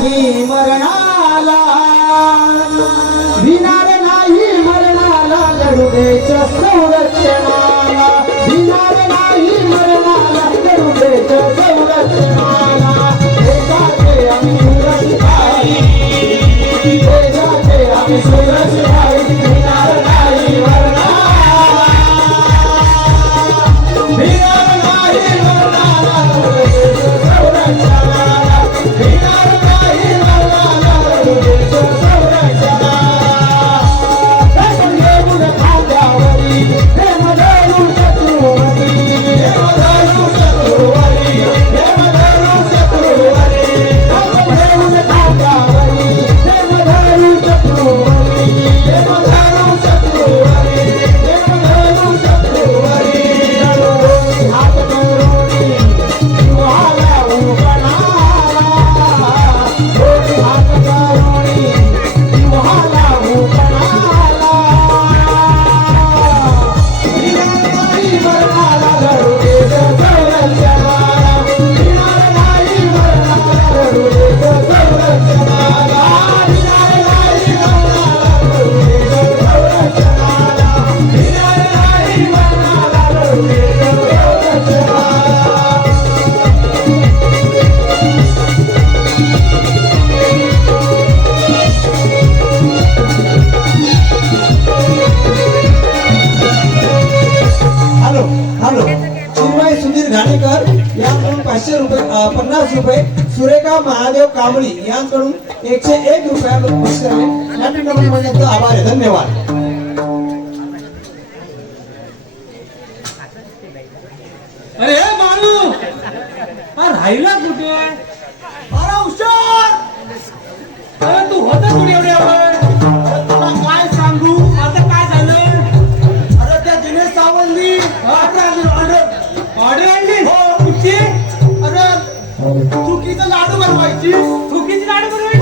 नाही मरणाला, भिणार नाही मरणाला, लढू द्यायचं संरक्षणाला, भिणार नाही मरणाला, लढू द्यायचं संरक्षणाला. देशाचे आम्ही सुरक्षिताई, देशाचे आम्ही सुरक्षिताई, भिणार नाही मरणाला, भिणार नाही मरणाला, लढू द्यायचं संरक्षणाला, भिणार नाही मरणाला, लढू द्यायचं संरक्षणाला. घेऊन खांद्यावरी प्रेम धरून शत्रूवरी, प्रेम धरून शत्रूवरी, प्रेम धरून शत्रूवरी, घेऊन खांद्यावरी प्रेम धरून शत्रूवरी, प्रेम धरून शत्रूवरी, प्रेम धरून शत्रूवरी. हात करोनी जीवाला उकणाला, दोन्ही हात करोनी जीवाला उकणाला. हॅलो हॅलो, चिन्मय सुधीर घाणेकर यांकडून 500 रुपये, 50 रुपये, सुरेखा महादेव कांबळी यांकडून 101 रुपया पुरस्कार आहे. या टुर्नामेंटमध्ये आभार आहे. धन्यवाद. अरे बालू, राहिला कुठे? अरे हुशार, अरे तू होता कुठे एवढ्या वेळ? तुला काय सांगू, आता काय झालं? अरे त्या दिनेश सावंतनी ऑर्डर आणली? हो. कुठची? अरे चुकीचं लाडू बनवायची, चुकीची लाडू बनवायची?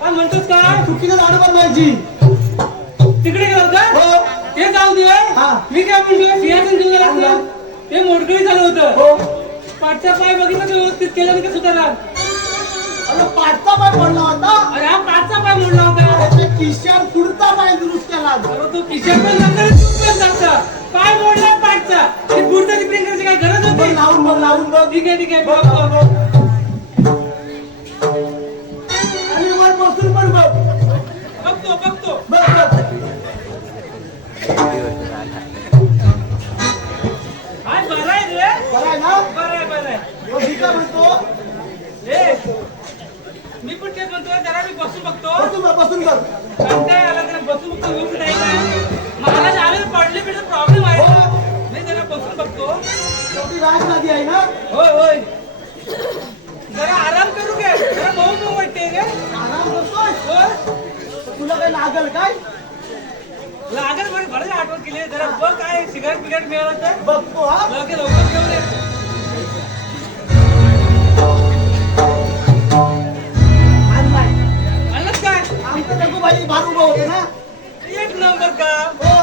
काय म्हणतोस काय? चुकीचं लाडू बनवायची. तिकडे गेलो का? हो. ते जाऊ दे. हा. मी काय म्हणतो, सिंहासन घेऊन गेला ते मोडकळी झालं होतं. हो. पाठचा पाय बघितलं तर व्यवस्थित केलं नाही का सुधारा? अरे पाठचा पाय पडला होता, अरे हा पाठचा पाय मोडला होता. त्याच्या खिशात पुढचा पाय दुरुस्त केला. अरे तो खिशात पण नंतर चुकलं जातं. पाय मोडला पाठचा, ते पुढचं रिपेअर करायची काय गरज होती? लावून बघ, लावून बघ. ठीक आहे ठीक आहे, बघ बघ. आणि वर बसून पण बघ. बघतो बघतो. बघ बघ. हाय बरं आहे रे. बरं आहे ना? बरं आहे बरं आहे. हो, मी काय म्हणतो, ए, मी पण तेच म्हणतो, जरा मी बसून बघतो. बसून बघ, बसून बघ. कंटाळा आला, जरा बसून बघतो. व्यवस्थित आहे का? महाराज आले पडले बिडले प्रॉब्लेम आहे का? मी जरा बसून बघतो. शेवटी राग नदी आहे ना. होय होय, जरा आराम करू घे. जरा मऊ मऊ वाटते रे. आराम करतोय. होय, तुला काही लागल काय? लागेल बरं. बरं आठवण केली. जरा बघ काय सिगारेट बिगारेट मिळालं तर बघतो हा. लवकर लवकर घेऊन ये. आणलाय. आणलंच काय? आमचं रघुबाई बाहेर उभं होते ना. एक नंबर का? हो.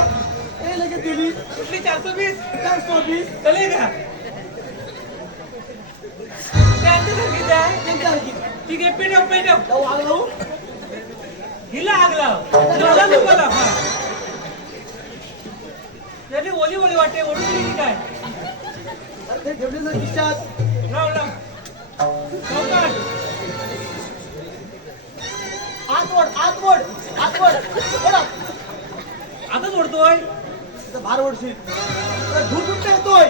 हे लगेच दिली. कुठली 420? 420. चले का? त्यांच्यासारखीच आहे. त्यांच्यासारखी. ठीक आहे, पेटव पेटव. जाऊ आग लावू. हिला आग लाव. मला नको लाव. हा. त्याची ओली ओली वाटते. ओढून गेली की काय? अरे ते ठेवले ना खिशात. लाव लाव. लवकर. आत ओढ, आत ओढ, आत ओढ. ओढ आत. आताच ओढतोय. तिथं भार ओढशील. अरे धूर कुठं येतोय?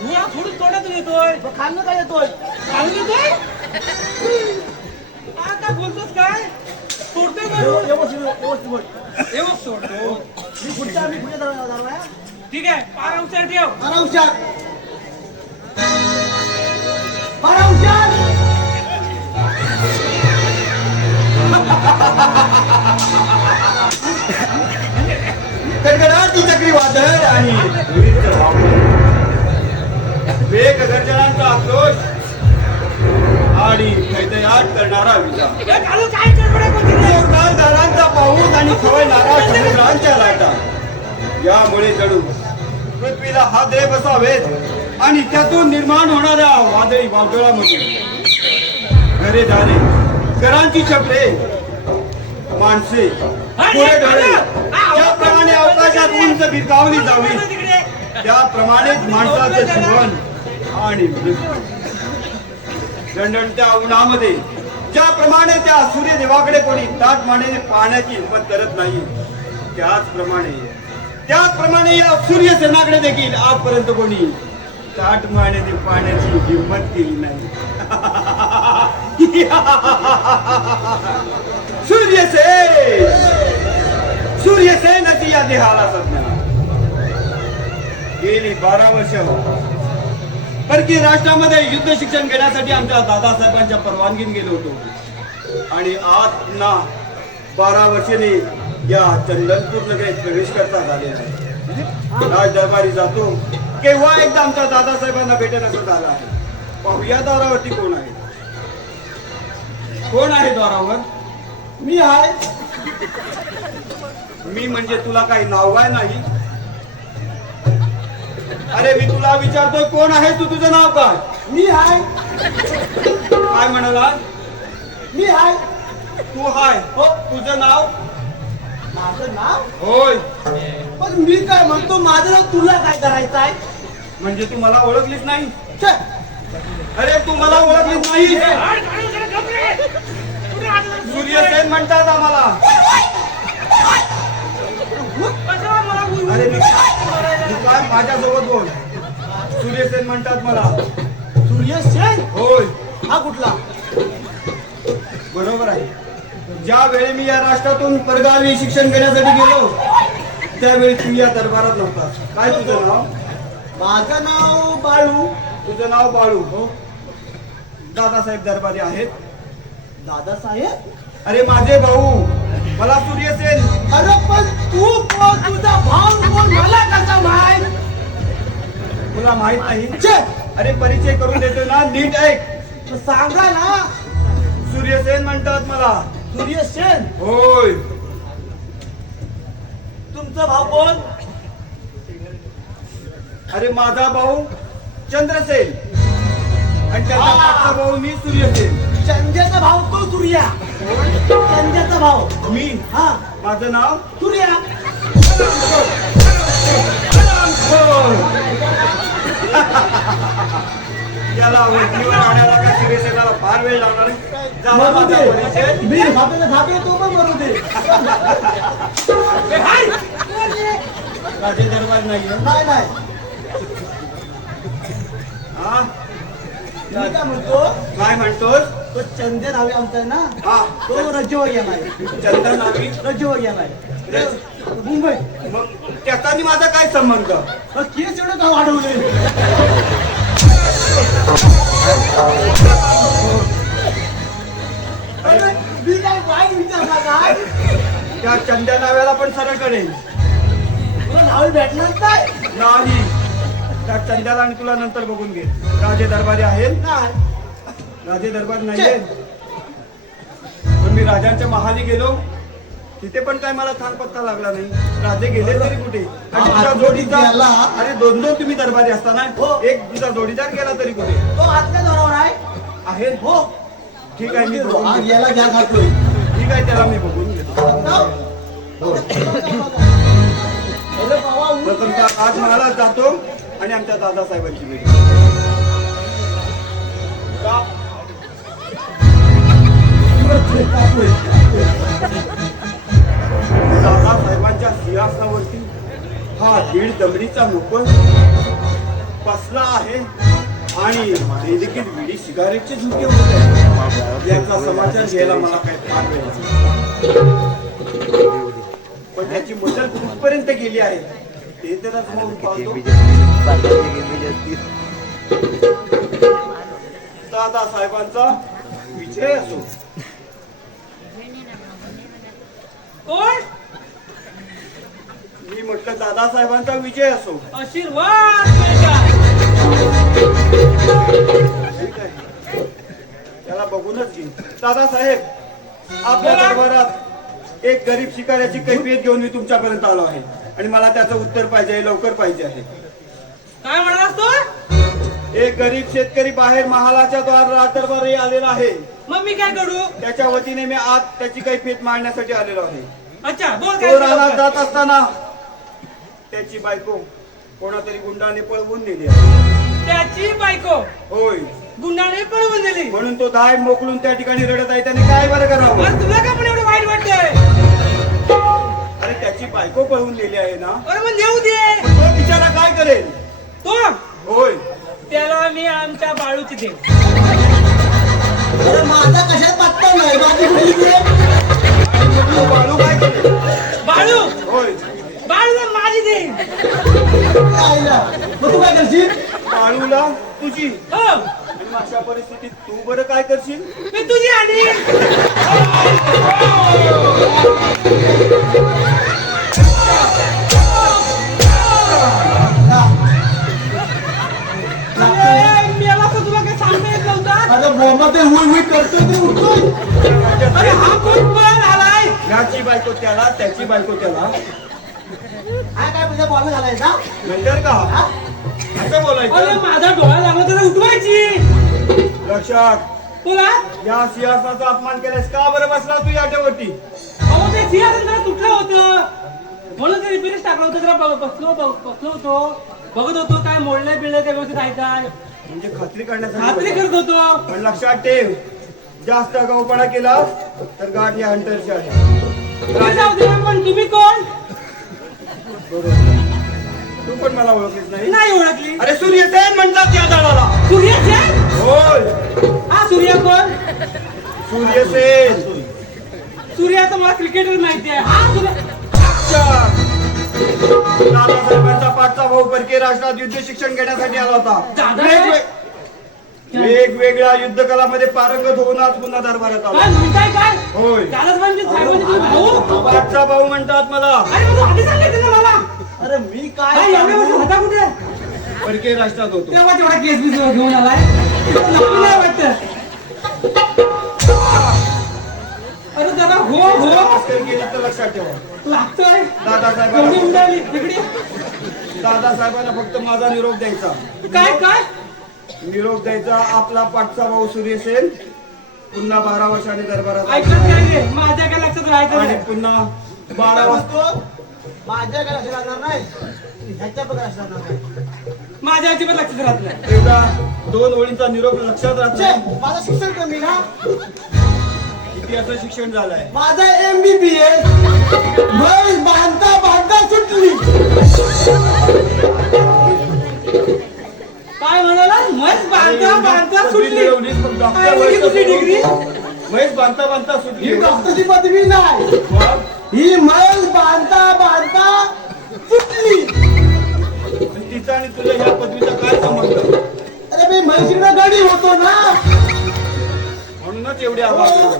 धुळा फोडून तोंडातून येतोय. मग खाल्लं काय येतोय? खाऊन येतोय? काय बोलतोस काय? सोडतोय का? व्यवस्थित व्यवस्थित बोल. एवढं सोडतो. मी पुढच्या दारवाया. ठीक आहे, पारा उचल ठेव. बारा हुशार. बारा हुशार. कडकडाटी चक्रीवादळ आणि धुळीचं वावड. वेग गर्जनांचा आक्रोश आणि कैदयाट करणारा विचार. ए, कालू काय गडबड करतोय रे? जोरदार झाडांचा पाऊस आणि खवळणारा समुद्रांच्या लाटा यामुळे जणू पृथ्वीला हादरे बसावेत आणि त्यातून निर्माण होणाऱ्या वादळी वादळामध्ये घरे झाले, घरांची छपरे, माणसे, पुढे डोळे, ज्याप्रमाणे अवकाशात उंच भिरकावली जावी त्याप्रमाणेच माणसाचे जीवन आणि मृत्यू दंडणत्या उन्हामध्ये ज्याप्रमाणे त्या सूर्यदेवाकडे कोणी ताट मानेने पाहण्याची हिंमत करत नाही, त्याचप्रमाणे या सूर्यसेनाकडे देखील आजपर्यंत कोणी ताट मानेने पाहण्याची हिंमत केली नाही. सूर्यसेनाची या देहाला संज्ञा गेली 12 वर्ष परकीय राष्ट्रामध्ये युद्ध शिक्षण घेण्यासाठी आमच्या दादासाहेबांच्या परवानगीने गेलो होतो आणि आज पुन्हा 12 वर्षांनी या चंदनपूर नगरीत प्रवेश करता झालेला आहे. राज दरबारी जातो केव्हा एकदा आमच्या दादासाहेबांना भेटण्याचं झालं आहे. पाहूया दारावरती कोण आहे. कोण आहे दारावर? मी आहे. मी म्हणजे तुला काही नाव आहे नाही? अरे मी तुला विचारतोय कोण आहे तू, तुझं नाव काय? मी आहे. काय म्हणाला? मी आहे. तू हाय हो, तुझं नाव? माझं नाव? होय. पण मी काय म्हणतो, माझं नाव तुला काय करायचं आहे? म्हणजे तू मला ओळखलीच नाही? छे, अरे तू मला ओळखलीच नाही? सूर्यसेन म्हणतात आम्हाला. अरे तू काय माझ्यासोबत बोल. सूर्यसेन म्हणतात मला. सूर्यसेन? होय. हा कुठला? बरोबर आहे. ज्या वेळी मी या राष्ट्रातून परगावी शिक्षण घेण्यासाठी गेलो त्यावेळी तू या दरबारात नव्हतास. काय तुझं नाव? माझं नाव बाळू. तुझं नाव बाळू हो. दादासाहेब दरबारी आहेत. दादासाहेब? अरे माझे भाऊ, मला सूर्यसेन. अरे पण तू कोण? तुझा भाऊ कोण? मला कसा माहित? तुला माहित नाही? छे, अरे परिचय करून देतो ना, नीट ऐक. मग सांगा ना. सूर्यसेन म्हणतात मला. सूर्यसेन? होय. तुमचा भाऊ कोण? अरे माझा भाऊ चंद्रसेन आणि त्याचा मागचा भाऊ मी सूर्यसेन. चंद्याचा भाऊ तो सूर्या. चंद्याचा भाऊ मी. हा. माझं नाव सूर्या. याला वरतीवर आणायला का सूर्यसेनाला फार वेळ लागणार आहे. जावा मरू माझा दे. परिचय. मी भापेला भापे तो पण मरू दे. राजे दरबार नाही नाही नाही. हा मी काय म्हणतो, काय म्हणतोस? तो चंद्या नावे आमचा आहे ना, हा तो रज्जूवर गेलाय. चंदन नावी. रज्जूवर गेलाय मुंबई. मग त्याचा आणि माझा काय संबंध? मग केस एवढं का वाढवले? अरे, मी काय वाईट विचारला काय? त्या चंद्या नाव्याला पण सरळ करेल. तुला नावे भेटणार काय? नाही. त्या चंद्याला आणि तुला नंतर बघून घे. राजे दरबारी आहेत. नाही. राजे दरबार नाहीये. पण मी राजांच्या महाली गेलो तिथे पण काय मला थांग पत्ता लागला नाही. राजे गेले तरी कुठे? आणि तुझा जोडीदार, अरे दोन तुम्ही दरबारी असताना एक तुझा जोडीदार गेला तरी कुठे? तो आतल्या जोरावर आहे. आहे हो. ठीक आहे मी बघून घेतो. याला घ्या खातोय. ठीक आहे त्याला मी बघून घेतो. अरे बाबा, ऊन प्रथम त्या राजमहालात जातो आणि आमच्या दादासाहेबांची भेट. दादासाहेबांच्या सिंहासनावरती हा 1.5 दमडीचा नोकर बसला आहे आणि ते देखील विडी सिगारेटचे झुके होते. याचा समाचार घ्यायला मला काय फार वेळ लागला. पण त्याची मुदत कुठपर्यंत गेली आहे ते तर समोर पाहतो. दादासाहेबांचा विजय असो. कोण? मी म्हटलं दादासाहेबांचा विजय असो. आशीर्वाद मिळतात. ठीक आहे. त्याला बघूनच घे. दादासाहेब आपल्या दरबारात एक गरीब शिकाऱ्याची कैफियत घेऊन मी तुमच्यापर्यंत आलो आहे आणि मला त्याचं उत्तर पाहिजे, लवकर पाहिजे आहे. काय म्हणालास तू? एक गरीब शेतकरी बाहेर महालाच्या दरबारी आलेला आहे. मग मी काय करू? त्याच्या वतीने मी आज त्याची काही फेत मांडण्यासाठी आलेलो आहे. अच्छा बोल तो काय रानात ते? जात असताना त्याची बायको कोणातरी गुंडाने पळवून नेली आहे. त्याची बायको होय, गुंडाने पळवून दिली. म्हणून तो धाय मोकलून त्या ठिकाणी रडत आहे. त्याने काय बरं करावं? अरे तुला का पण एवढं वाईट वाटतंय? अरे त्याची बायको पळवून नेली आहे ना, अरे मग नेऊ दे. तो बिचारा काय करेल? तो होय, त्याला मी आमच्या बाळूची दे. अरे माझा कशात पत्ता नाही, माझी मुलगी आहे. तो बाळू काय करेल? बाळू होय, बाळूला माझी दे. आईला. मग तू काय करशील? बाळूला तुझी. हो आणि अशा परिस्थितीत तू बरं काय करशील? मी तुझी आणि मला तर तुला काय सांगता येत नव्हतं. अरे बोंबा ते हुई हुई करतोय ते उठतोय. अरे हा कोण पण आलाय? याची बायको त्याला, त्याची बायको त्याला. हा काय म्हणजे बॉल झालाय का? नंतर का असं अरे बोलायचं? माझा डोळा लागला त्याला उठवायची. लक्षात, बोला या सिंहासनाचा अपमान केल्यास का बरं बसला तू याच्यावरती? अहो ते सिंहासन जरा तुटलं होतं म्हणून ते रिपेअरच टाकलं होतं. जरा बसलो होतो, बघत होतो काय मोडलंय बिळलंय काय व्यवस्थित आहे काय, म्हणजे खात्री खात्री करण्यासाठी. करत होतो. पण लक्षात ठेव, जास्त आगाऊपणा केला तर गाठ या हंटरची आहे. ते जाऊ दे, पण तुम्ही कोण? तू पण मला ओळखलीस नाही? नाही ओळखली. अरे सूर्यसेन म्हणतात या दळाला. सूर्यसेन? होय, हा सूर्य कोण? सूर्यसेन. सूर्य तर मला क्रिकेटर माहिती आहे. हा सूर्य. दादासाहेबांचा पाठचा भाऊ परकीय राष्ट्रात युद्ध शिक्षण घेण्यासाठी आला होता. वेगवेगळ्या युद्ध कलामध्ये पारंगत होऊन आज पुन्हा दरबारात काय आला. म्हणताय काय? होय, दादासाहेबांचे साहेबांचे तुम्ही भाऊ? पाठचा भाऊ म्हणतात मला. अरे मग तू आधी सांगायचं ना मला. अरे मी काय काय एवढे वर्ष होता कुठे? परकीय राष्ट्रात होतो. तेव्हा तेवढा केस बीस घेऊन आलाय. नक्की नाही वाटत. अरे दादा हो हो मस्करी केली तर लक्षात ठेवा. लागतोय. दादासाहेबांना कमी उडाली तिकडे. दादासाहेबांना फक्त माझा निरोप द्यायचा. काय काय? निरोप द्यायचा. आपला पाठचा भाऊ सूर्यसेन पुन्हा 12 वर्षांनी दरबारात आला. ऐकत काय रे? माझ्या काय लक्षात राहायचं आणि नाही. पुन्हा 12 वाजता माझ्या काय लक्ष लागणार नाही, ह्याच्या पण लक्ष लागणार नाही. माझ्या अजिबात लक्षात राहत नाही. तेवढा 2 ओळींचा निरोप लक्षात राहत छे, नाही. माझं शिक्षण कमी ना. इतिहासाचं शिक्षण झालंय. माझा MBBS म्हैस बांधता बांधता सुटली. काय म्हणाला? म्हैस बांधता बांधता सुटली. मिळवलीस, पण डॉक्टर काय म्हणजे कुठली डिग्री? म्हैस बांधता बांधता सुटली. ही डॉक्टरची पदवी नाही, मग? ही म्हैस बांधता बांधता सुटली. आणि तिचा आणि तुझ्या ह्या पदवीचा काय संबंध? अरे मी म्हैशीकडे गडी होतो ना. म्हणूनच एवढे आवाज.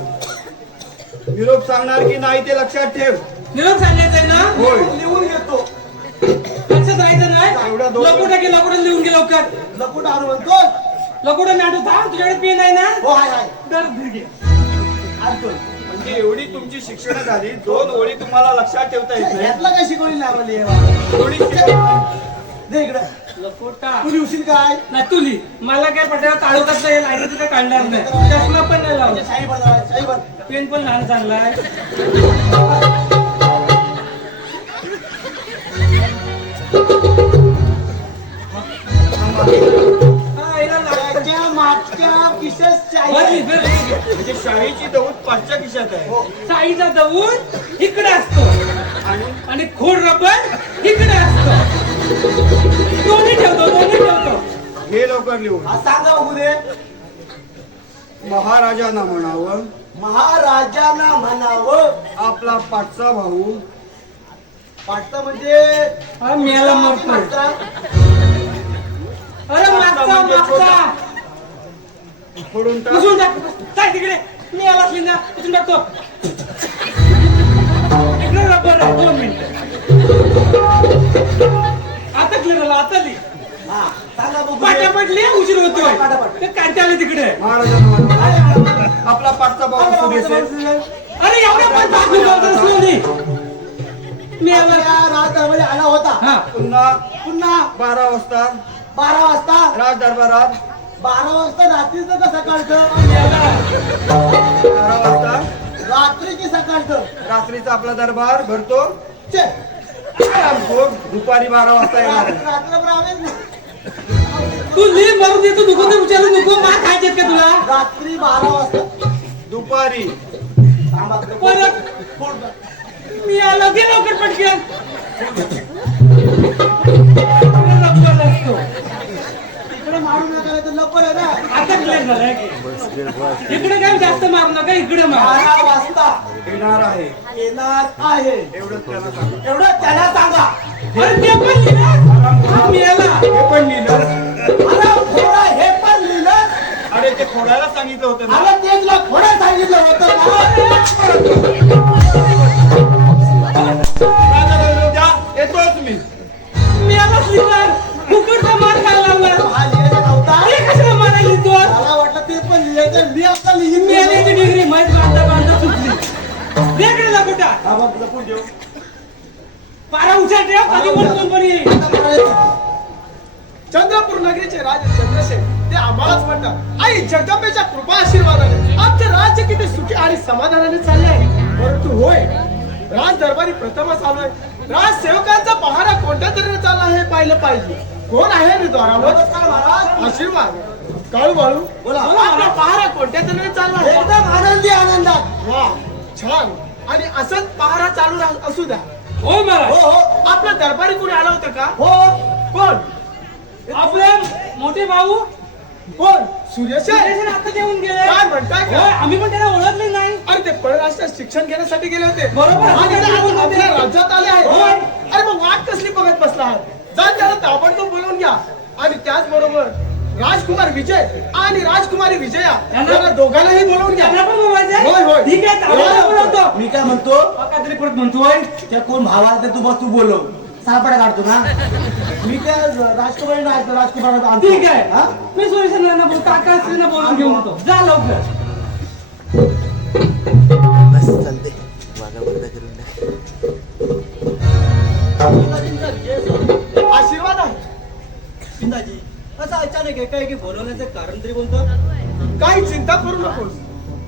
निरोप सांगणार की नाही ते लक्षात ठेव. निरोप सांगायचंय ना? होय. लिहून घेतो. लक्षात राहायचं नाही. एवढ्या दोन- लकोटा की लकोटा लिहून घे लवकर. लपूट आणू म्हणतो. लकोटा मॅटू था तुझ्याकडे पेन आहे ना? हो हाय हाय दर घे. आणतो. म्हणजे एवढी तुमची शिक्षण झाली, 2 ओळी तुम्हाला लक्षात ठेवता येत नाही. ह्यातला काय शिकवली नाही मला लिहायला. थोडी शिकवण. दे इकडे. लकोटा तू लिहशील काय? ना तुली मला काय पटायला काढू करता येईल आहे तिथे काढणार नाही. चष्मा पण नाही लावला. शाही बनवा, शाही बन. पेन पण लहान चांगला आहे. हा, हिला लागतं. त्याच्या मागच्या खिशात शाही बरं, आहे. बरं. म्हणजे शाहीची दौत पाठच्या खिशात आहे. साईचा दवून इकडे असतो आणि खोड रबर इकडे असतो. दोन्ही ठेवतो. हे लवकर लिहून. हा सांगा बघू दे. महाराजांना म्हणावं, महाराजांना म्हणावं. आपला पाठचा भाऊ पाटता म्हणजे हा, मेला मरतोय. पाटता. अरे मागचा फोडून टाक. पुसून टाक. काय तिकडे मी आला असली ना पुसून टाकतो. इकडे रबर आहे. 2 मिनिटं. आता क्लिअर झालं. आता लिह. हा सांगा बघू दे. पाट्या पडली उशीर होतोय. पाट्या. ते कांटे आले तिकडे. महाराजांना म्हणावं, आपला पाठचा भाऊ सूर्यसेन अरे एवढा पण बाजू करतोस नाही. मी आला. आपल्या राजदरबारी आला होता. हा पुन्हा पुन्हा 12 वाजता 12 वाजता राज दरबारात 12 वाजता रात्रीचं का सकाळचं 12 वाजता रात्री की सकाळचं रात्रीचा आपला दरबार भरतो छे, आमको दुपारी 12 वाजता येणार आहे. रात्रभर आम्ही तू नीट मारून दे, तू नको ते विचारू नको, मार खायचेत का तुला? रात्री 12 वाजता दुपारी थांबा, परत मी आलो की लवकर पटकन. लवकर असतो. इकडे मारू नका तर लवकर आहे ना. आता क्लिअर झालंय की. इकडे काय जास्त मारू नका, इकडे मार. 12 वाजता येणार आहे येणार आहे एवढंच त्याला सांगा. एवढं त्याला सांगा. अरे ते पण लिहिलं. मी आला. हे पण लिहिलं अरे थोडा हे पण लिहिलं. अरे ते खोडायला सांगितलं होतं ना. अरे ते तुला थोडं सांगितलं होतं ना. राजा बोललो, द्या येतोच मी. मी आला स्लीपर. फुकटचा मार खायला लागला. हा लिहिलं नव्हता. अरे कशाला मारायला लिहितो? मला वाटलं ते पण लिहायचं मी आता लिहिन मी आल्याची डिग्री माहीत बांधता सुटली. वेगळे लपटा. हा मग लपून देऊ. पारा उचल ठेव, खाली वर कंपनी. आता करायचं. चंद्रपूर नगरीचे राजे चंद्रशेठ ते आम्हालाच म्हणतात आई जगदंबेच्या कृपा आशीर्वादाने आमचे राज्य किती सुखी आणि समाधानाने चालले आहे. परंतु होय राज दरबारी प्रथमच आलोय. राज सेवकांचा पहारा कोणत्या तऱ्हेने चालला हे पाहिलं पाहिजे. कोण आहे रे द्वारावर? नमस्कार महाराज. आशीर्वाद. काळू बाळू बोला. आपला पहारा कोणत्या तऱ्हेने चालला आहे? एकदम आनंदी आनंदात. वा छान. आणि असंच पहारा चालू असू द्या. हो महाराज. हो हो आपल्या दरबारी कोणी आलं होतं का? हो. कोण आपले मोठे भाऊ कोण सुरेश आहे? सुरेश आता जेवून गेले. काय म्हणताय होय, का? आम्ही पण त्याला ओळखले नाही. अरे ते परराष्ट्रात शिक्षण घेण्यासाठी गेले होते. बरोबर. आणि ते आज आपल्या राज्यात आले होय. आहेत. अरे मग वाट कसली बघत बसला आहात? जा त्याला ताबडतोब बोलवून घ्या. आणि त्याचबरोबर राजकुमार विजय आणि राजकुमारी विजया यांना दोघांनाही बोलवून घ्या. त्यांना पण बोलवायचं आहे? होय, होय. ठीक आहे, ताबडतोब बोलवतो. मी काय म्हणतो काहीतरी परत म्हणतोय. त्या कोण भावाला तर तू बस तू बोलव सापडा काढतो ना. मी काय राजकुमारी राजकुमार ठीक आहे. मी सुरेशांना बोल, काकाश्रींना बोलून घेऊन येतो. जा लवकर. बस चालते वागा बघता करून द्या. आशीर्वाद आहे. पिताजी असं अचानक एका की बोलवण्याचं कारण तरी कोणतं? काही चिंता करू नकोस.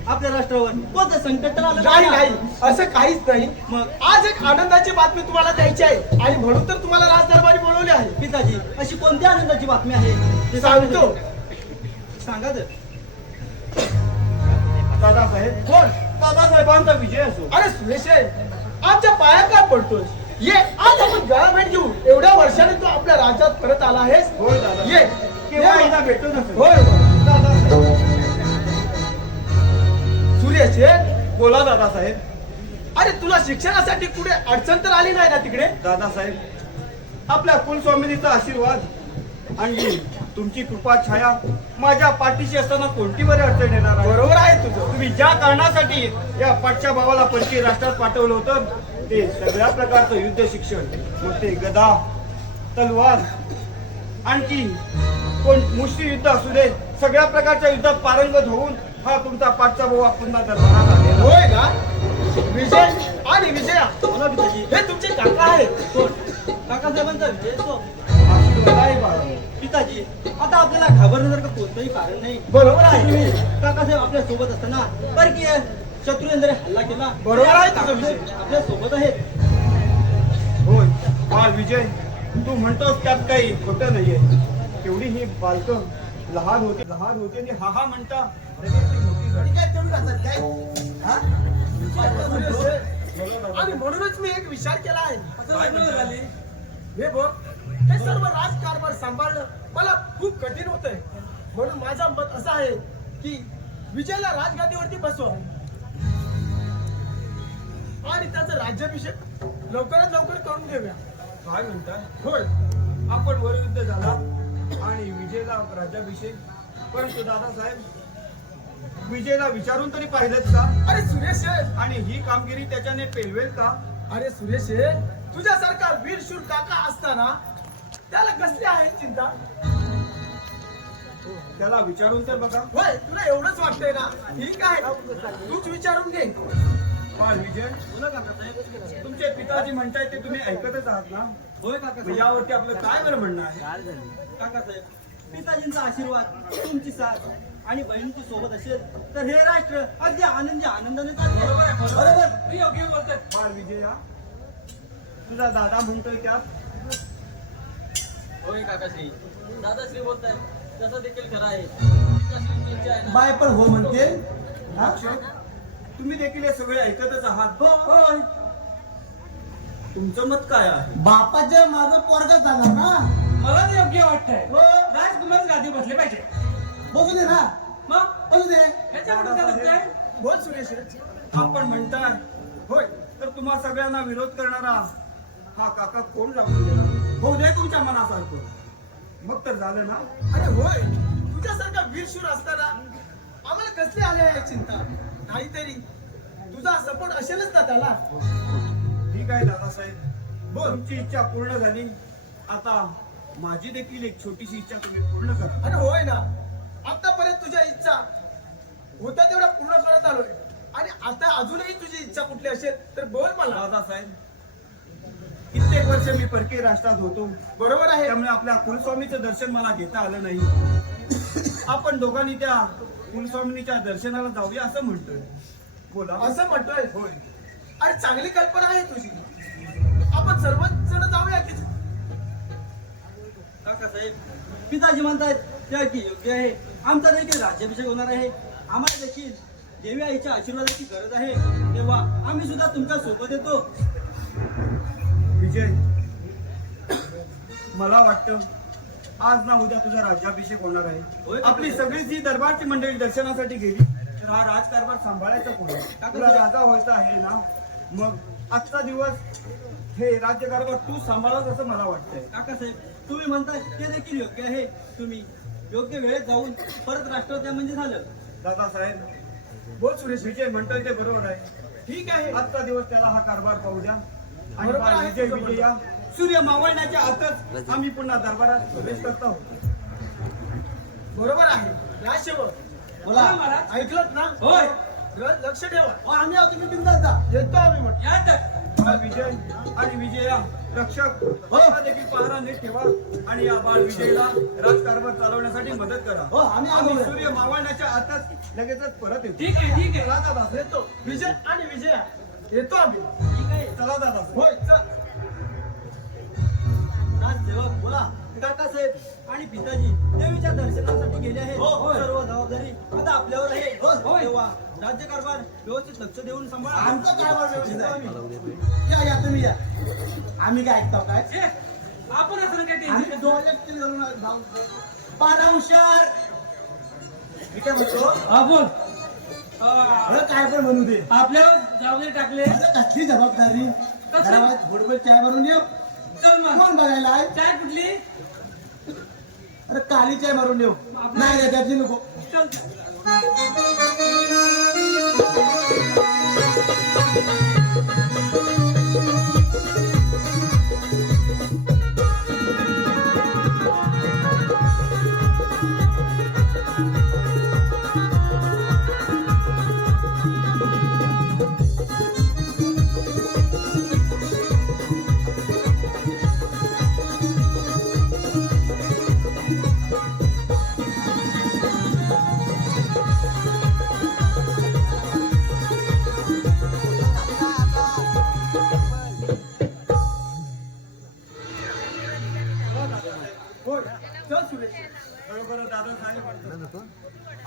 आपल्या राष्ट्रावर कोणतं संकट तर आलं नाही ना? नाही असं काहीच नाही. मग? आज एक आनंदाची बातमी तुम्हाला द्यायची आहे आणि म्हणून तर तुम्हाला राजदरबारी बोलवले आहे. पिताजी अशी कोणती आनंदाची बातमी आहे ते सांगतो. सांगा तर. दादासाहेब कोण? दादासाहेबांचा विजय असो. अरे सुरेश आहे. आमच्या पायात काय पडतोय? ये आज आपण गळा भेट घेऊ. एवढ्या वर्षाने तू आपल्या राज्यात परत आला आहेस. होय दादा. ये केव्हा ये. एकदा भेटतो ना. होय दादासाहेब सुरेश आहे. बोला दादासाहेब. अरे तुला शिक्षणासाठी पुढे अडचण तर आली नाही ना तिकडे? दादासाहेब आपल्या कुलस्वामिनीचा आशीर्वाद आणि तुमची कृपा छाया माझ्या पाठीशी असताना कोणती बरी अडचण येणार आहे? बरोबर आहे तुझं. तुम्ही ज्या कारणासाठी या पाठच्या भावाला परकीय राष्ट्रात पाठवलं होतं ते सगळ्या प्रकारचं युद्ध शिक्षण, मग ते गदा तलवार आणखी कोण मुष्टी युद्ध असू दे, सगळ्या प्रकारच्या युद्धात पारंगत होऊन हा तुमचा पाठचा भाऊ पुन्हा दरबारात आलेला. होय ना? विजय आणि विजया बोला पिताजी. हे तुमचे काका आहेत. कोण? काकासाहेबांचा विजय असो. आशीर्वाद आहे बाळा. पिताजी आता आपल्याला घाबरण्यासारखं कोणतंही कारण नाही. बरोबर आहे. तुम्ही काकासाहेब आपल्या सोबत असताना परकीय शत्रूने जरी हल्ला केला बरोबर आहे तुझा विषय. आपल्या सोबत आहेत. होय बाळ विजय, तू म्हणतोस त्यात काही खोटं नाहीये. तेवढी ही बालकं लहान होती आणि हा हा म्हणता लगेच ती मोठी झाली. काय तेवढी असतात काय? हा? आणि म्हणूनच मी एक विचार केला आहे. काय विचार? हे बघ हे सर्व राजकारभार सांभाळणं मला खूप कठीण होतंय. म्हणून माझं मत असं आहे की विजयला राजगादीवरती बसवा आणि त्याचा राज्याभिषेक लवकरात लवकर करून घेऊया. काय म्हणताय? होय. आपण वरयुद्ध झाला आणि विजयला राज्याभिषेक, परंतु दादासाहेब विजयला विचारून तरी पाहिलेत का? अरे सुरेश आणि ही कामगिरी त्याच्याने पेलवेल का? अरे सुरेश तुझ्यासारखा वीरशूर काका असताना त्याला कसली आहे चिंता? त्याला विचारून तर बघा. होय तुला एवढंच वाटतंय ना? ठीक आहे तूच विचारून घे. बाळ विजय, बोला काकासाहेब. तुमचे पिताजी म्हणताय ते तुम्ही ऐकतच आहात ना? होय मग काकासाहेब. यावरती आपलं काय बरं म्हणणं आहे? काय झाली काकासाहेब, पिताजींचा आशीर्वाद, तुमची साथ आणि बहिणीची सोबत असेल तर हे राष्ट्र अगदी आनंदाने चालते. बरोबर. मी योग्य बोलतोय. बाळ विजया, तुझा दादा म्हणतोय त्यात होय काकाश्री, दादाश्री बोलताय तसं देखील खरं आहे. पिताश्रींची इच्छा आहे ना. बाय पण हो म्हणते हा? अक्षय, तुम्ही देखील हे सगळे ऐकतच आहात. होय. तुमचं मत काय आहे? बापाच्या माझं पोरगा झाला ना. मला ते योग्य वाटतंय. हो. राजकुमार गादी बसले पाहिजे. बसू दे ना. मग बसू दे. ह्याच्यावर काय होतंय? बोल सुरेश. आपण म्हणताय होय, तर तुम्हा सगळ्यांना विरोध करणारा हा काका कोण लागून गेला? होऊ दे तुमच्या मनासारखं. मग तर झालं ना? अरे होय, तुझ्यासारखा वीरशूर असताना आम्हाला कसली आली आहे चिंता? नाहीतरी तुझा सपोर्ट असेलच ना त्याला. ठीक आहे दादासाहेब, तुमची इच्छा पूर्ण झाली. आता माझी देखील एक छोटीशी इच्छा तुम्ही पूर्ण करा. अरे होय ना, आतापर्यंत तुझ्या इच्छा होत्या तेवढ्या पूर्ण करत आलोय आणि आता अजूनही तुझी इच्छा कुठली असेल तर बोल मला. दादासाहेब, कित्येक वर्ष मी परकीय राष्ट्रात होतो, बरोबर आहे. त्यामुळे आपल्या कुलस्वामीचं दर्शन मला घेता आलं नाही. आपण दोघांनी त्या कुलस्वामिनीच्या दर्शनाला जाऊया असं म्हणतोय. बोला. असं म्हणतोय. होय. अरे चांगली कल्पना आहे तुझी. आपण सर्वच जण जाऊया की. काकासाहेब, पिताजी म्हणतायत ते अगदी योग्य आहे. आमचा देखील राज्याभिषेक होणार आहे. आम्हाला देखील देवी आईच्या आशीर्वादाची गरज आहे. तेव्हा आम्ही सुद्धा तुमच्या सोबत येतो. विजय, मला वाटतं आज ना उद्या तुझा राज्याभिषेक होणार होय आहे. का? आपली सगळीच ही दरबारची मंडळी दर्शनासाठी गेली तर हा राजकारभार सांभाळायचा कोण? तुला राजा व्हायचा आहे ना, मग आजचा दिवस हे राज्यकारभार तू सांभाळत असं मला वाटतंय. काकासाहेब, तुम्ही म्हणताय ते देखील योग्य आहे. तुम्ही योग्य वेळेत जाऊन परत राष्ट्रवादी म्हणजे झालं. दादासाहेब, बोल सुरेश. विजय म्हणतोय ते बरोबर आहे. ठीक आहे. आजचा दिवस त्याला हा कारभार पाहू द्या. आणि बरोबर बाळ आहे विजय तुझं विजया, सूर्य मावळण्याच्या आतच आम्ही पुन्हा दरबारात प्रवेश करत आहोत. बरोबर आहे. या शेवट बोला महाराज. ऐकलत ना? होय. लक्ष ठेवा. हो, आम्ही आहोत, तुम्ही बिनधास्त जा. येतो आम्ही म्हटलं. या तर. बाळ विजय आणि विजया रक्षक हा देखील पहारा नीट ठेवा आणि या बाळ विजयला राजकारभार चालवण्यासाठी मदत करा. हो, आम्ही आम्ही आलोय. सूर्य मावळण्याच्या आतच लगेचच परत येतो. ठीक आहे, ठीक आहे. चला दादा. येतो. विजय आणि विजया येतो आम्ही. ठीक आहे. चला दादा. होय चल. राजसेवक बोला. काकासाहेब आणि पिताजी देवीच्या दर्शनासाठी गेले आहेत. सर्व जबाबदारी आता आपल्यावर आहे. तेव्हा राज्यकारभार व्यवस्थित लक्ष देऊन सांभाळा. आमचा कारभार व्यवस्थित आहे. या या तुम्ही या. आम्ही काय ऐकतो काय? छे, आपण असं काय आम्ही टेन्शन दोन व्यक्ती घालून जाऊ. पारा हुशार. मी काय म्हणतो? हा बोल. अरे काय पण म्हणू दे. आपल्यावर जबाबदारी टाकले. अरे कसली जबाबदारी? घराबाहेर घोडभर चाय भरून ये. चल मग. कोण बघायला आहे? चाय कुठली? अरे काली चाय भरून येऊ. नाही रे, त्याची नको. चल. होय चल सुरेश. खरोखर दादासाहेब,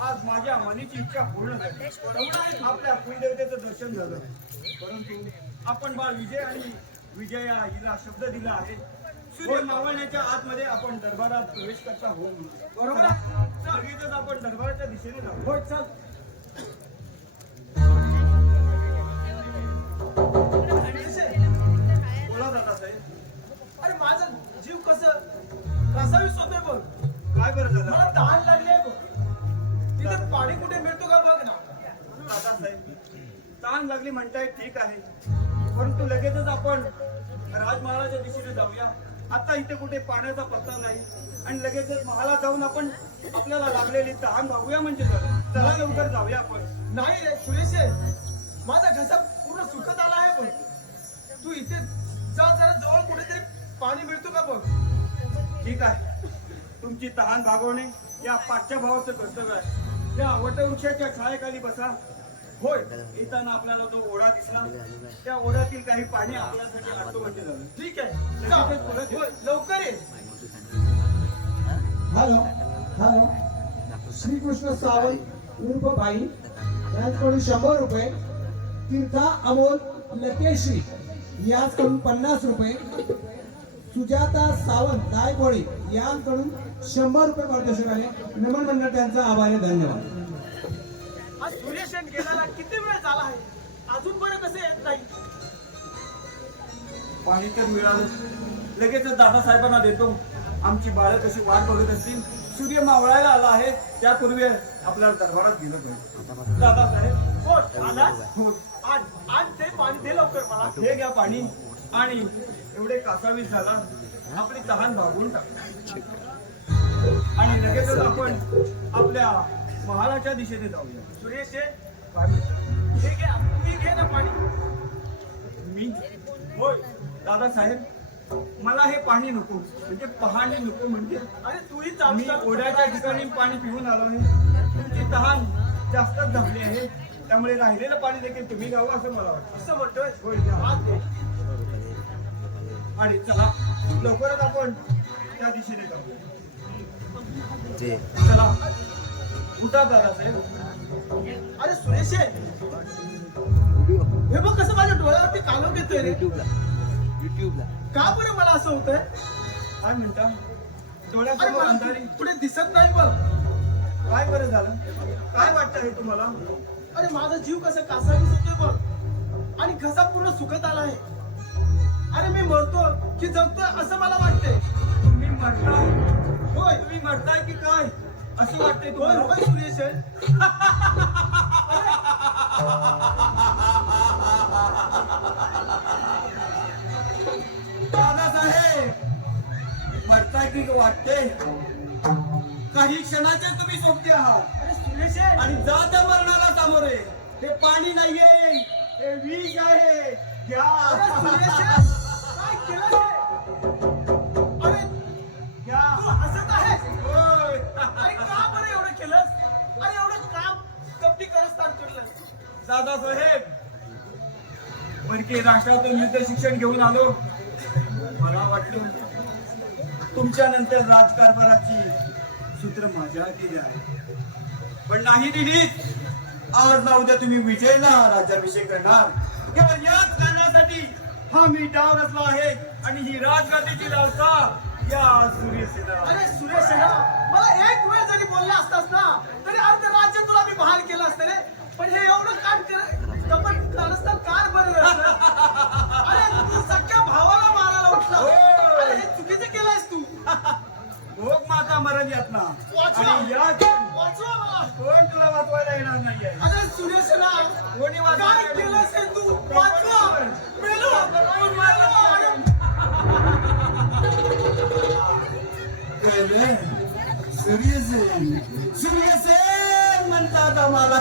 आज माझ्या मनाची इच्छा पूर्ण झाली. आपल्या कुलदेवतेचं दर्शन झालं. परंतु आपण बाळ विजय आणि विजया हिला शब्द दिला आहे, सूर्य मावळण्याच्या आतमध्ये आपण दरबारात प्रवेश करता होऊ. बरोबर आहे. चल. लगेचच आपण दरबाराच्या दिशेने जाऊ. होय चल. बोला दादासाहेब. अरे माझा जीव कसं कसावीस होतोय बघ. काय बरं झालं? मला तहान लागली आहे बघ. तिथे पाणी कुठे मिळतो का बघ ना. दादासाहेब, तहान लागली म्हणताय ठीक आहे, परंतु लगेचच आपण राजमहालाच्या दिशेने जाऊया. आता इथे कुठे पाण्याचा पत्ता नाही आणि लगेचच महालात जाऊन आपण आपल्याला लागलेली तहान भागूया म्हणजे झालं. चला लवकर जाऊया आपण. नाही रे सुरेश, माझा घसा पूर्ण आता सुखद आला आहे बघ. तू इथे जा, जरा जवळ कुठेतरी पाणी मिळतो का बघ. ठीक आहे, तुमची तहान भागवणे या पाठच्या भावाचं कर्तव्य आहे. या वटवृक्षाच्या छायेखाली बसा. होय, येताना आपल्याला तो ओढा दिसला, त्या ओढ्यातील काही पाणी आपल्यासाठी आटोवटे झालं. ठीक आहे. जा. होय, लवकर ये. हॅलो हॅलो श्रीकृष्ण सावंत उर्फ बाई यांच्याकडून 100 रुपये, तीर्था अमोल लकेश्री यांच्याकडून 50 रुपये, सुजाता सावंत गायकवाडी यांकडून 100 रुपये पारितोषिक आले. नमन मंडळ त्यांचा आभारी आहे. धन्यवाद. आज सूर्यसेन गेल्याला किती वेळ झाला आहे, अजून बरं कसं येत नाही. पाणी तर मिळालं, लगेचच दादासाहेबांना देतो. आमची बाळं कशी वाट बघत असतील. सूर्य मावळायला आला आहे, त्यापूर्वी आपल्याला दरबारात गेलं पाहिजे. दादासाहेब कोण आलास? हो, आण ते पाणी दे लवकर मला. हे घ्या पाणी आणि एवढे कासावीस झाला, आपली तहान भागवून टाक आणि लगेचच आपण आपल्या महालाच्या दिशेने जाऊया. सूर्यसेन हे घ्या, तुम्ही घे ना पाणी. मी होय दादासाहेब, मला हे पाणी नको, म्हणजे पाहणी नको. म्हणजे अरे तूही मी चालू ओढ्याच्या ठिकाणी पाणी पिऊन आलो आहे. तुमची तहान जास्तच झाली आहे, त्यामुळे राहिलेलं पाणी देखील तुम्ही घ्यावं असं मला वाटतं. असं म्हणतोय. होय, घ्या. आज दे. आणि चला लवकरच आपण त्या दिशेने जाऊया. जे चला उठा दादासाहेब. अरे सुरेशेन, व्हिडिओ हे बघ कसं माझ्या डोळ्यावरती कालव घेतोय रे. युट्यूबला का बरं मला असं होतंय? काय म्हणता? अरे डोळ्यासमोर मला अंधारी. पुढे दिसत नाही बघ. काय बरं झालं? काय वाटतं हे तुम्हाला? अरे माझा जीव कसा कासावीस होतोय बघ, आणि घसा पूर्ण सुकत आला आहे. अरे मी मरतो की जगतोय असं मला वाटतंय. तुम्ही मरताय? होय तुम्ही मरताय की काय असं वाटतंय होय तुम्हाला? होय सुरेशेन. दादासाहेब, मरताय की वाटते? काही क्षणाचे तुम्ही सोबते आहात अरे सुरेशेन, आणि जात मरणाला सामोरे. हे पाणी नाहीये, हे विष आहे. अरे घ्या सुरेशेन, काय केलं हे? अरे घ्या. तू हसत आहेस? होय. अरे का बरं एवढं केलंस? अरे एवढं काम कपटी करस्तान केलंस? दादासाहेब, परकीय राष्ट्रातून युद्ध शिक्षण घेऊन आलो. मला वाटलं तुमच्या नंतर राजकारभाराची सूत्र माझ्या केली आहे, पण नाही दिलीत. आज ना उद्या तुम्ही विजयला राज्याभिषेक करणार. केवळ याच कारणासाठी हा मी डाव रचला आहे आणि ही राजगादीची लालसा या सूर्यसेना. अरे सुरेशेन, मला एक वेळ जरी बोलला असतास ना तरी अर्ध राज्य तुला मी बहाल केलं असतं रे. पण हे एवढं काम कपट कारस्थान कार बरं रचलं? अरे तू सख्या भावाला मारायला उठला. अरे हे चुकीचं केलंयस तू. भोग माता मरण यातना वाचवा. आणि या वाचवा मला. कोण तुला वाचवायला येणार नाहीये. अरे सुरेशेन, कोणी वाचवायला काय येणार केलंस हे नाही. तू? वाचवा. मेलो. मेलो. सूर्यसेन, सूर्यसेन म्हणतात आम्हाला.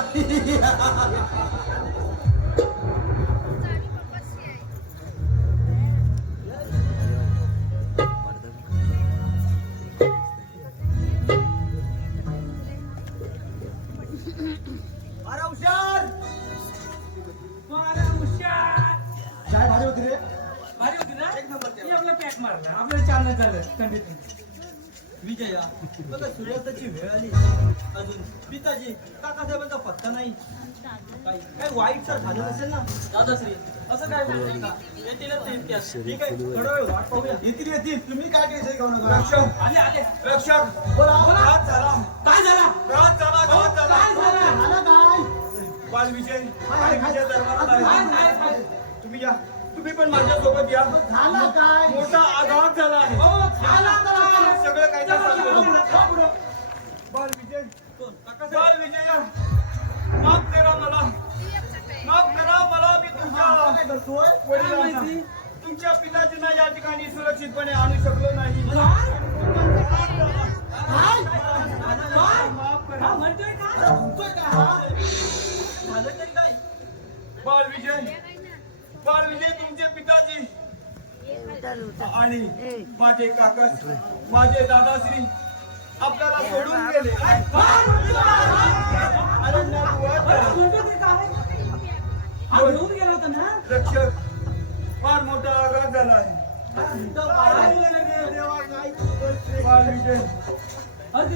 अरे हुशार. काय भारी होती रे? एक नंबर केला. आपल्याला चालना झालं कंटिन्यू. विजया, बघा सूर्यास्ताची वेळ आली, अजून पिताजी काकासाहेबांचा पत्ता नाही. काय वाईट सर झालं असेल ना दादाश्री? असं काय बोलतोय का? येतीलच ते इतिहास. ठीक आहे, थोडा वेळ वाट पाहूया. येतील. तुम्ही काय टेन्शन घेऊ नका. रक्षक, आले आले. रक्षक, बोला. घात झाला. काय झाला? घात झाला, घात झाला. झालं काय? बालविजय बालविजय दरबारात काय आहे. तुम्ही या, तुम्ही पण माझ्यासोबत या. झालं काय? मोठा आघात झाला आहे. झालं काय? सगळं काही पुढं. बालविजय, बालविजय या. माफ करा मला, माफ करा मला. मी तुमच्या काय करतोय? वडिलांना, तुमच्या पिताजींना या ठिकाणी सुरक्षितपणे आणू शकलो नाही. माफ करा. म्हणतोय का? म्हणतोय काय हा? झालं तरी काय? बालविजय, बाळविजय तुमचे पिताजी आणि माझे काका माझे दादाश्री आपल्याला सोडून गेले. अरे रक्षक फार मोठा आघात झाला आहे.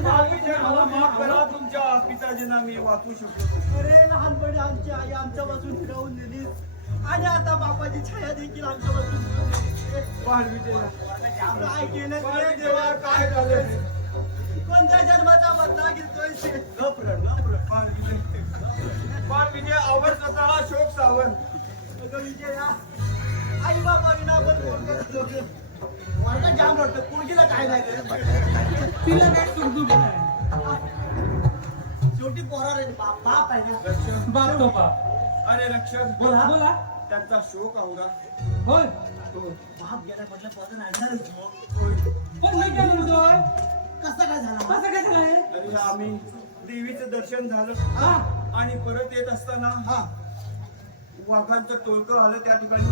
बाळविजय मला माफ करा, तुमच्या पिताजींना मी वाचू शकतो. अरे लहानपणी आमची आई आमच्यापासून फिरवून दिली आणि आता बापाची छाया देखील आमच्यापासून फिरवून गेली. बाळविजय काय केलं देवा काय झालं? कोणत्या जन्माचा बदला घेतोय? बाळविजय आवर स्वतःला शोक सावर. अगं विजया, आई बाबा विना वर्ग जाम रडतं. पोरगीला काय झालं? तिला काय सुखदुःख नाही. शेवटी पोरा रे बाप आहे ना. रक्षक बाप तो बाप. अरे रक्षक बोला बोला. त्यांचा शोक आवरा. होय बाप गेला म्हटलं पोरं राहणारच. होय. पण नाही गेलो होतो. कसं काय झालं? कसं काय झालंय? तरी आम्ही देवीचं दर्शन झालं आणि परत येत असताना वाघांचं टोळकं आलं त्या ठिकाणी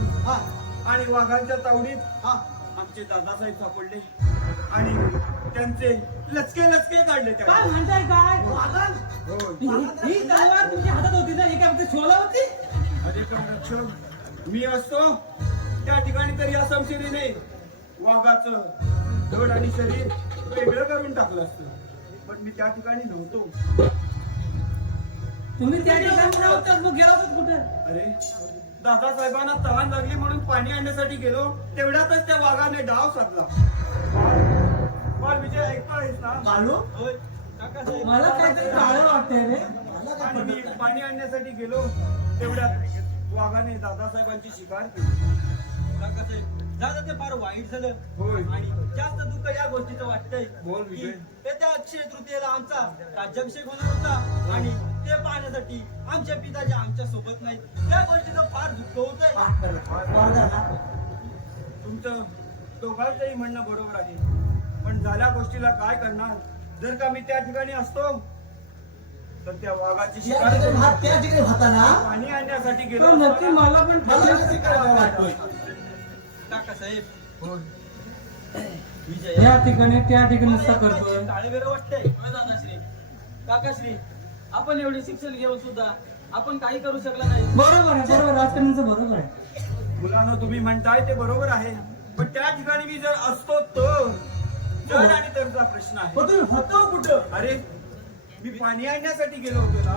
आणि वाघांच्या तावडीत आमचे दादासाहेब सापडले आणि त्यांचे लचके लचके काढले त्या. काय म्हणताय काय? वाघन? होय. ही तलवार तुमच्या हातात होती ना? ही काय आमची शोला होती? अरे पण रक्षक मी असतो त्या ठिकाणी तर या समशिरीने वाघाचं धड आणि शरीर वेगळं करून टाकलं असतं, पण मी त्या ठिकाणी नव्हतो. तुम्ही त्या ठिकाणी नव्हतात, मग गेला होतात कुठे? अरे दादासाहेबांना तहान लागली म्हणून पाणी आणण्यासाठी गेलो, तेवढ्यातच त्या वाघाने डाव साधला. बाळ विजय ऐकतोयस ना? होय. मला काहीतरी काळं वाटतंय रे. आणि मी पाणी आणण्यासाठी गेलो, तेवढ्यात वाघाने दादासाहेबांची शिकार केली. झालं ते फार वाईट झालं. होय. आणि जास्त दुःख या गोष्टीचं वाटतंय. बोल विजय. की येत्या अक्षय तृतीयेला आमचा राज्याभिषेक होणार होता आणि ते पाहण्यासाठी आमच्या पिताजी आमच्या सोबत नाही. त्या गोष्टीचं फार दुःख होतंय. तुमचं दोघांचंही म्हणणं बरोबर आहे, पण झाल्या गोष्टीला काय करणार? जर का मी त्या ठिकाणी असतो तर त्या वाघाची शिकार त्या ठिकाणी होता ना. पाणी आणण्यासाठी गेलो नक्की मला पण वाटतोय. काकासाहेब या ठिकाणी त्या ठिकाणी नुसता करतोय. काळे वेळ वाटतंय. दादाश्री काकाश्री आपण एवढे शिक्षण घेऊन सुद्धा आपण काही करू शकला नाही. बरोबर आहे, बरोबर. राजकारणाचं बरोबर आहे. मुलांना तुम्ही म्हणताय ते बरोबर आहे, पण त्या ठिकाणी मी जर असतो तर जर आणि तरचा प्रश्न आहे. पण तुम्ही होतो कुठं? अरे मी पाणी आणण्यासाठी गेलो होतो ना.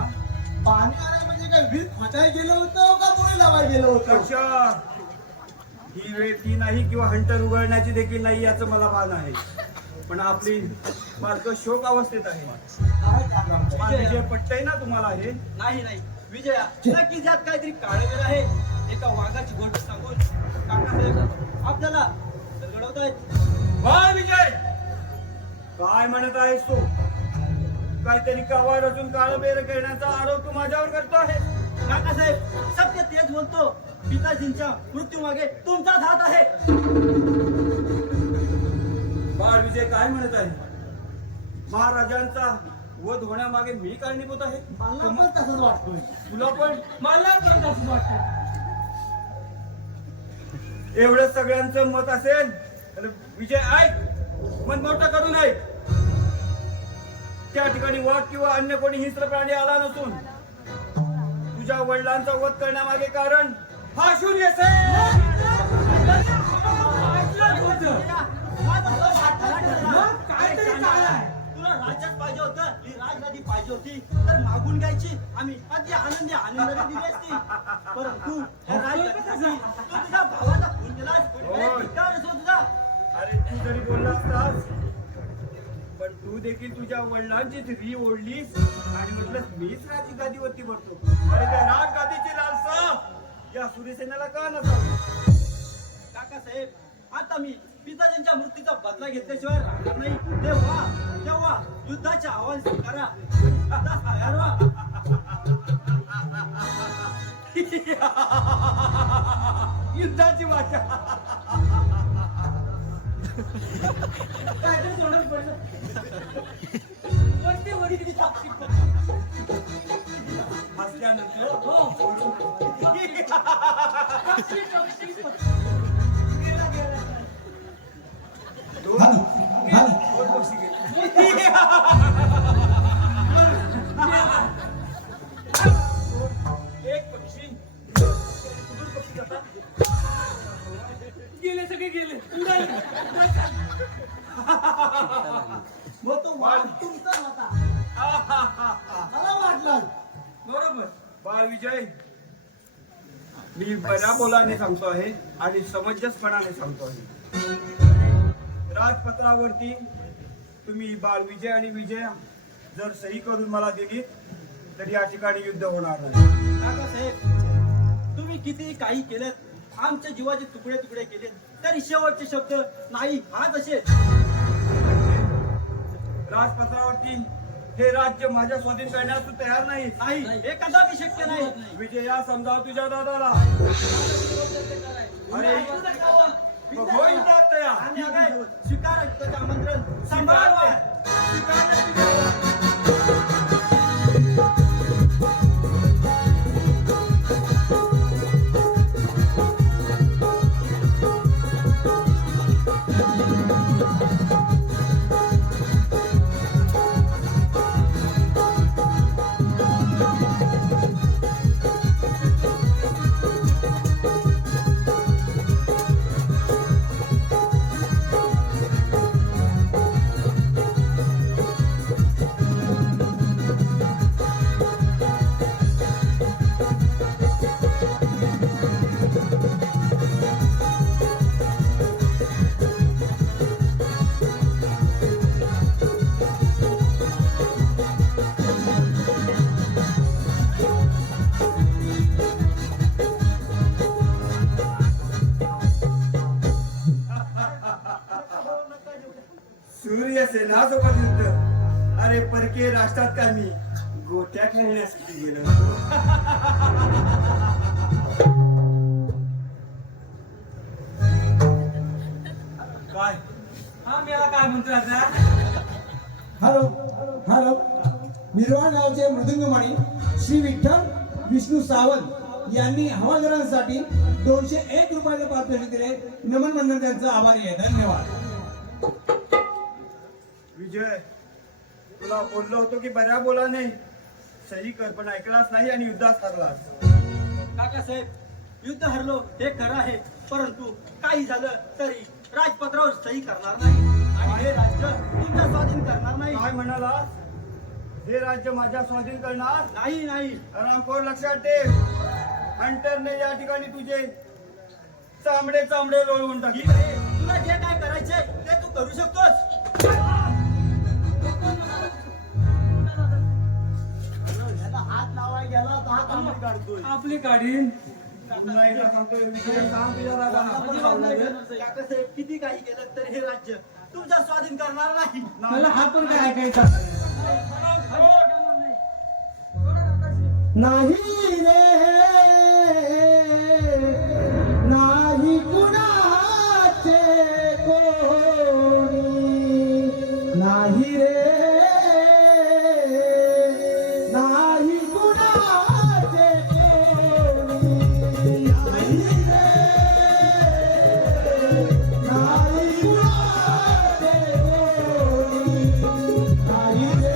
पाणी आणायला म्हणजे काय वीज फाटायला गेलो होतो का मुली लावायला गेलो होतो? लक्षात ही वेळ ती नाही किंवा हंटर उघडण्याची देखील नाही याचं मला भान आहे, पण आपली मार्ग शोक अवस्थेत आहे. विजय पटतंय ना तुम्हाला हे? नाही नाही विजया, नक्कीच यात काहीतरी काळे वेळ आहे. एका वाघाची गोष्ट सांगून काकासाहेब आपल्याला घडवतायत. बाळ विजय काय म्हणत आहेस तू? काहीतरी कावा रचून काळबेर घेण्याचा आरोप तू माझ्यावर करतो आहे. काकासाहेब सत्य तेच बोलतो. पिताजींच्या मृत्यू मागे तुमचाच हात आहे. बाळ विजय काय म्हणत आहे? महाराजांचा वध होण्यामागे मी कारणीभूत आहे? मला पण तसंच वाटतोय. तुला पण? मला पण तसंच वाटतं. एवढं सगळ्यांचं मत असेल तर विजय ऐक, मन मोठं करून ऐक. त्या ठिकाणी वाघ किंवा अन्य कोणी हिंस्र प्राणी आला नसून तुझ्या वडिलांचा वध करण्यामागे कारण हा शून्य असेल. काहीतरी चालू आहे. तुला राज्यात पाहिजे होतं, ही राजगादी पाहिजे होती तर मागून घ्यायची. आम्ही अगदी आनंदाने दिली असती. परंतु या राजगादीसाठी तू तुझ्या भावाचा खून केलास. होय. धिक्कार असो तुझा. अरे तू जरी बोलला असतास, पण तू देखील तुझ्या वडिलांची री ओढलीस आणि म्हटलं मीच राजगादीवरती बसतो. अरे त्या राजगादीची लालसा या सूर्यसेनेला का नसावी? काकासाहेब आता मी पिताजींच्या मृत्यूचा बदला घेतल्याशिवाय राहणार नाही. तेव्हा युद्धाचे आव्हान स्वीकारा. युद्धास तयार व्हा. युद्धाची भाषा काहीतरी तोंडात पडलं. पण ते वडील साक्षी हसल्यानंतर हो. बोलू. टपशी, टपशी, टपशी. गेला, गेला. हाल हाल एक पक्षी कुठून पक्षी जातात? गेले सगळे गेले मग तो वाद तुमचा होता मला वाटलं बरोबर बाळ विजय, मी बऱ्या बोलाने सांगतो आहे आणि समंजसपणाने सांगतो आहे. राजपत्रावरती तुम्ही बाळ विजय आणि विजया जर सही करून मला दिली तर या ठिकाणी युद्ध होणार नाही. काकासाहेब, तुम्ही किती काही केलं, आमच्या जीवाचे तुकडे तुकडे केले, तरी शेवटचे शब्द नाही हाच असे. राजपत्रावरती हे राज्य माझ्या स्वाधीन करण्यास तू तयार नाही. नाही, हे कदापि शक्य नाही. विजया, समजाव तुझ्या दादाला. अरे मग हो युद्धात तयार. आणि काय स्वीकार युद्धाचे आमंत्रण सांभाळवा. सूर्यसेनासोबत युद्ध. अरे परकीय राष्ट्रात काय मी गोट्या खेळण्यासाठी गेलो होतो. काय हा मेला काय म्हणतो आता हॅलो हॅलो निर्वाण गावचे मृदुंगमणी श्री विठ्ठल विष्णू सावंत यांनी हवालदारांसाठी 201 रुपयाचे पारितोषिक दिले. नमन मंडळ त्यांचा आभारी आहे. धन्यवाद. विजय, तुला बोललो होतो की बऱ्या बोलाने सही कर, पण ऐकलाच नाही आणि युद्धात हरलास. काकासाहेब, युद्ध हरलो हे खरं आहे, परंतु काही झालं तरी राजपत्रावर सही करणार नाही आणि हे राज्य तुमच्या स्वाधीन करणार नाही. काय म्हणाला? हे राज्य माझ्या स्वाधीन करणार नाही नाही. रामकोर, लक्षात ठेव. हंटरने या ठिकाणी तुझे चामडे चामडे लोळवून टाकले. ठीक आहे, तुला जे काय करायचे ते तू करू शकतोस. हात लावायला गेला तर हात आम्ही काढतोय. आपली काढीन पुन्हा एकदा सांगतोय, विजय, सांग तुझ्या दादाला. अजिबात नाही करणार. काकासाहेब, किती काही केलं तर हे राज्य तुमच्या स्वाधीन करणार नाही. मला हा पण काय ऐकायचा नाही रे नाही कुणाचे कोणी नाही रे नाही कुणाचे कोणी नाही रे नाही कुणाचे कोणी नाही रे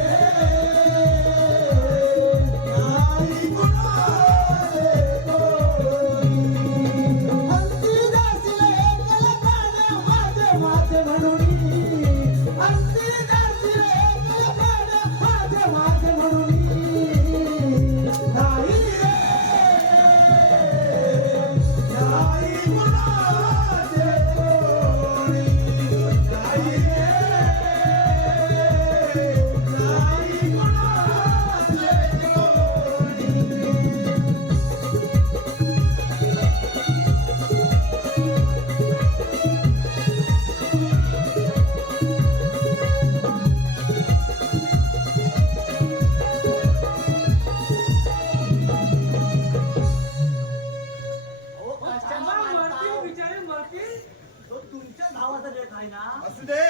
तो तुमच्या नावाचा लेख आहे ना. असू दे,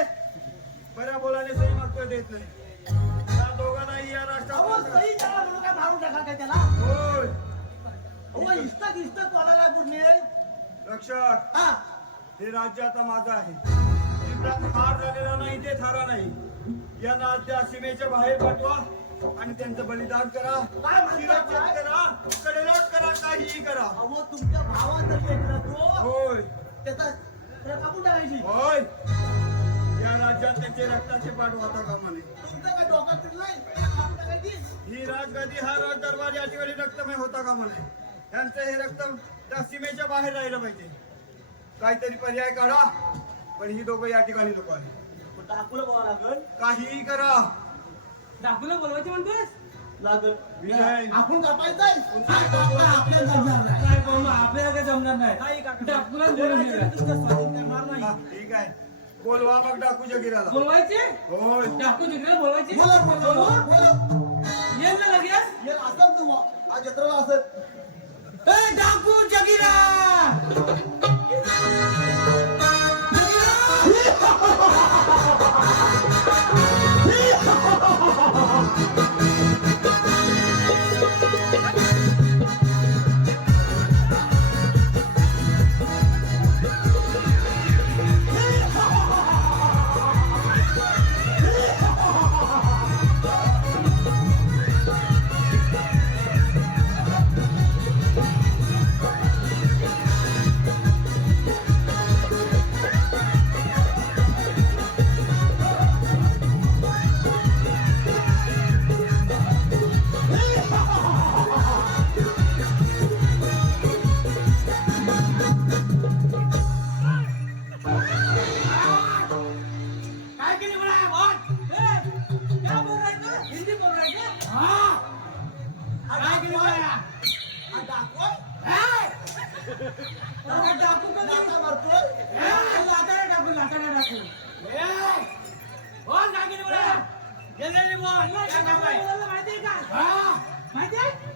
बऱ्या बोलाने सही मागतोय, देत नाही. त्या दोघांनाही या अहो, राष्ट्रात सही करा म्हणून काय मारून टाका काय त्याला. होय. अहो, इष्टात इष्टात बोलायला पूर्ण रक्षक हा हे राज्य आता माझं आहे युद्धात हार झालेला नाही ते थारा नाही यांना त्या सीमेच्या बाहेर पाठवा आणि त्यांचं बलिदान करा काय म्हणता? शिरच्छेद करा कडेलोट करा काहीही करा अहो तुमच्या भावाचा लेकरा तो होय त्याचा त्याला कापून टाकायची होय या राज्यात त्यांचे रक्ताचे पाठ वाहता कामा नये तुमचं काय डोक्यात नाही कापून टाकायची ही राजगादी हा राज दरबार या ठिकाणी रक्तमय होता कामा नये त्यांचं हे रक्त त्या सीमेच्या बाहेर राहिलं पाहिजे काहीतरी पर्याय काढा पण ही दोघं या ठिकाणी नको आहे टाकूला बघा लागल काहीही करा डाकूला बोलवायचे म्हणतोस लागल विजय आपण कापायचंय आपल्याला जमणार नाही. काय बाबा आपल्याला काय जमणार नाही नाही काका डाकूला बोलवून घे. नुसतं स्वाधीन करणार नाही हा, ठीक आहे बोलवा मग डाकू जगिराला बोलवायचे होय डाकू जिकडे बोलवायचे बोला बोला बोला ये ना लगेच ये असं तू आज जत्रेला असत ए डाकू जगिरा काय केली मला बोल क्या बोल रहा है तू हिंदी बोल रहा है क्या काय केली मला दाखव डाकू का लाकडा डाकू बोल काय केली मला गेले बोल काय माहिती आहे का माहिती आहे